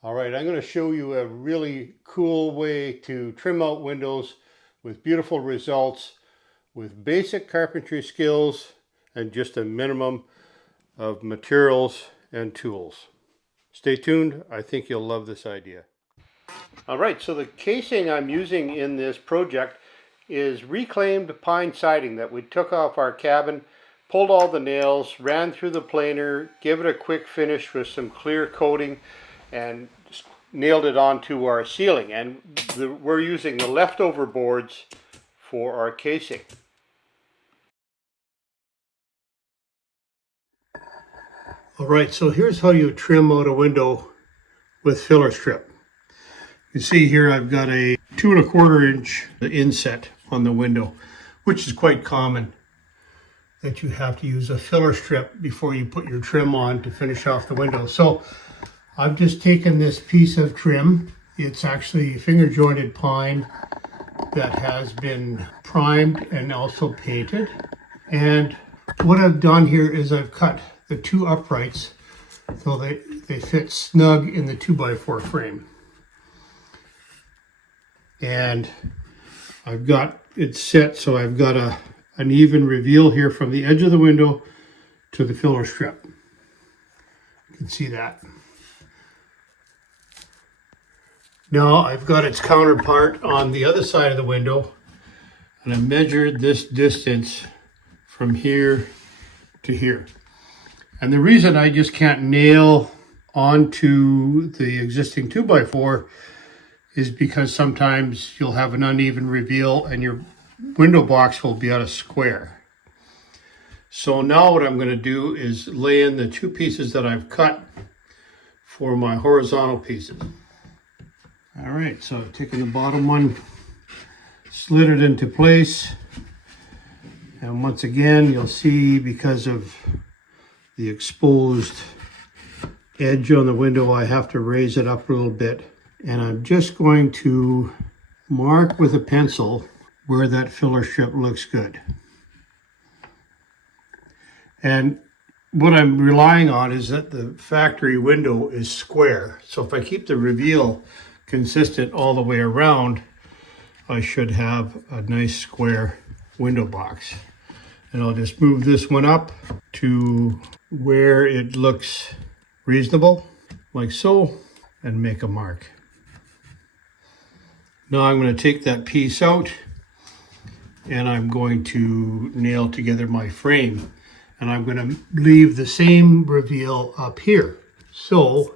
All right, I'm going to show you a really cool way to trim out windows with beautiful results with basic carpentry skills and just a minimum of materials and tools. Stay tuned. I think you'll love this idea. All right, so the casing I'm using in this project is reclaimed pine siding that we took off our cabin, pulled all the nails, ran through the planer, gave it a quick finish with some clear coating, and nailed it onto our ceiling. And we're using the leftover boards for our casing. All right, so here's how you trim out a window with filler strip. You see here I've got a 2 1/4 inch inset on the window, which is quite common that you have to use a filler strip before you put your trim on to finish off the window. So I've just taken this piece of trim. It's actually finger jointed pine that has been primed and also painted. And what I've done here is I've cut the 2 uprights so they fit snug in the 2x4 frame. And I've got it set so I've got an even reveal here from the edge of the window to the filler strip. You can see that. Now I've got its counterpart on the other side of the window, and I measured this distance from here to here. And the reason I just can't nail onto the existing 2x4 is because sometimes you'll have an uneven reveal and your window box will be out of square. So now what I'm going to do is lay in the 2 pieces that I've cut for my horizontal pieces. All right, so I've taken the bottom one, slid it into place, and once again you'll see because of the exposed edge on the window I have to raise it up a little bit, and I'm just going to mark with a pencil where that filler strip looks good. And what I'm relying on is that the factory window is square, so if I keep the reveal consistent all the way around, I should have a nice square window box. And I'll just move this one up to where it looks reasonable, like so, and make a mark. Now I'm going to take that piece out and I'm going to nail together my frame. And I'm going to leave the same reveal up here. So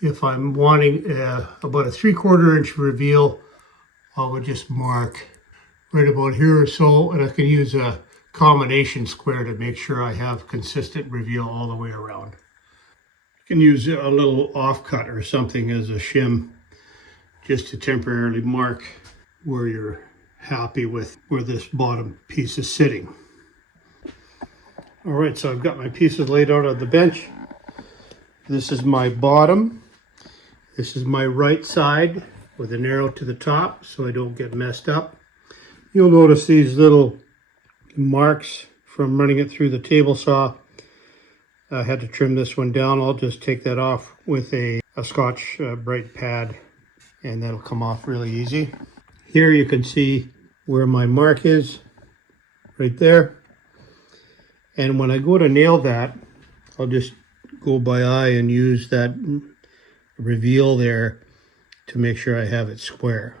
if I'm wanting about a 3/4 inch reveal, I would just mark right about here or so, and I can use a combination square to make sure I have consistent reveal all the way around. You can use a little offcut or something as a shim just to temporarily mark where you're happy with where this bottom piece is sitting. All right, so I've got my pieces laid out on the bench. This is my bottom. This is my right side with an arrow to the top so I don't get messed up. You'll notice these little marks from running it through the table saw. I had to trim this one down. I'll just take that off with a Scotch Brite pad and that'll come off really easy. Here you can see where my mark is, right there. And when I go to nail that, I'll just go by eye and use that reveal there to make sure I have it square.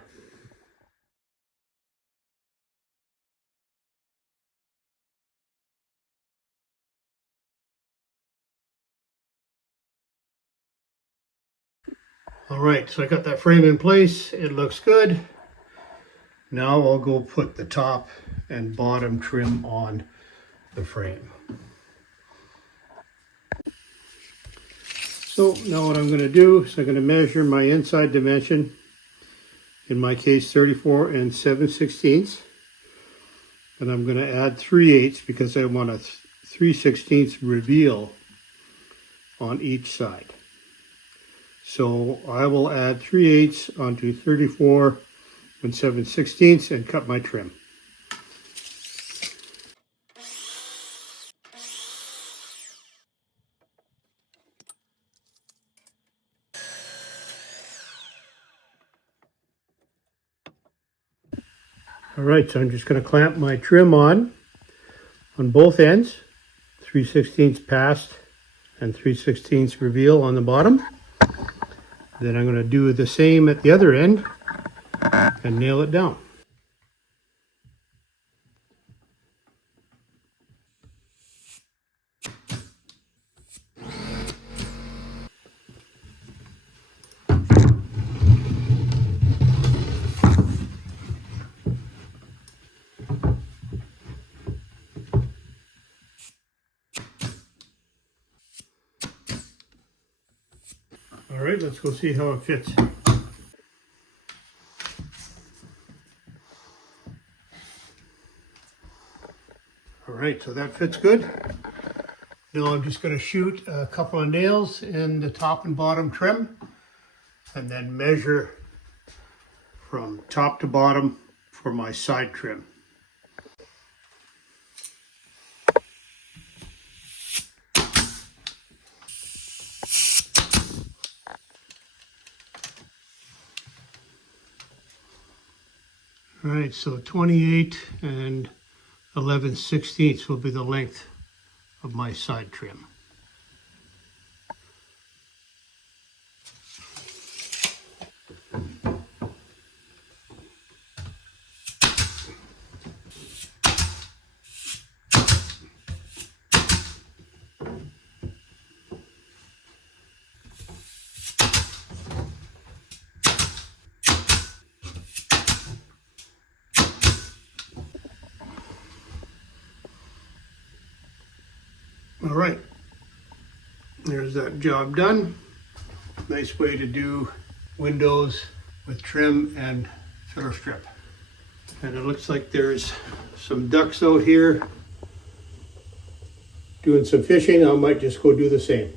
All right, so I got that frame in place. It looks good. Now I'll go put the top and bottom trim on the frame. So now what I'm going to do is I'm going to measure my inside dimension, in my case 34 7/16, and I'm going to add 3/8 because I want a 3/16 reveal on each side. So I will add 3/8 onto 34 7/16 and cut my trim. All right, so I'm just going to clamp my trim on both ends, 3/16 past and 3/16 reveal on the bottom. Then I'm going to do the same at the other end and nail it down. All right, let's go see how it fits. All right, so that fits good. Now I'm just going to shoot a couple of nails in the top and bottom trim and then measure from top to bottom for my side trim. All right, so 28 and 11/16 will be the length of my side trim. All right, there's that job done. Nice way to do windows with trim and filler strip. And it looks like there's some ducks out here doing some fishing. I might just go do the same.